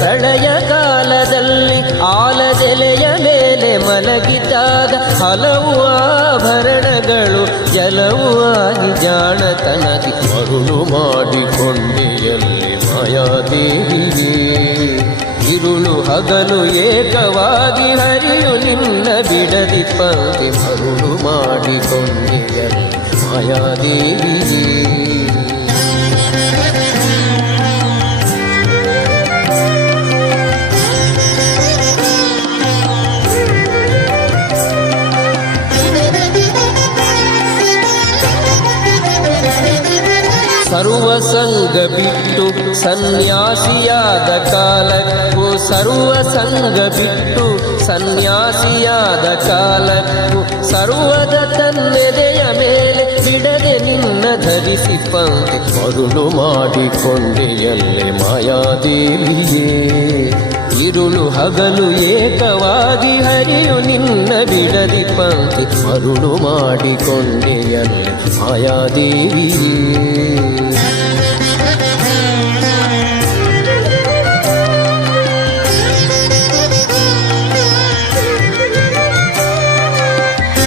ಪ್ರಳಯ ಕಾಲದಲ್ಲಿ ಆಲದೆಲೆಯ ಮೇಲೆ ಮಲಗಿದಾಗ ಹಲವು ಆಭರಣಗಳು ಜಲವು ಆಗಿ ಜಾಣತನದಿ ಮರುಳು ಮಾಡಿಕೊಂಡೆಯಲ್ಲಿ ಮಾಯಾದೇವಿಯೇ. ಇರುಳು ಹಗಲು ಏಕವಾಗಿ ಹರಿಯು ನಿನ್ನ ಬಿಡದಿ ಪಂಕ್ತಿ ಮರುಳು ಮಾಡಿಕೊಂಡೆಯಲ್ಲಿ ಮಾಯಾದೇವಿಯೇ. ಸರ್ವಸಂಗ ಬಿಟ್ಟು ಸನ್ಯಾಸಿಯಾದ ಕಾಲಕ್ಕೂ ಸರ್ವಸಂಗ ಬಿಟ್ಟು ಸನ್ಯಾಸಿಯಾದ ಕಾಲಕ್ಕೂ ಸರ್ವದ ತನ್ನೆದೆಯ ಮೇಲೆ ಬಿಡದೆ ನಿನ್ನ ಧರಿಸಿ ಪಂಕ್ತಿ ಮರುಳು ಮಾಡಿಕೊಂಡೆಯಲ್ಲೇ ಮಾಯಾದೇವಿಯೇ. ಇರುಳು ಹಗಲು ಏಕವಾಗಿ ಹರಿಯು ನಿನ್ನ ಬಿಡದಿ ಪಂಕ್ತಿ ಮರುಳು ಮಾಡಿಕೊಂಡೆಯಲ್ಲೇ ಮಾಯಾದೇವಿಯೇ.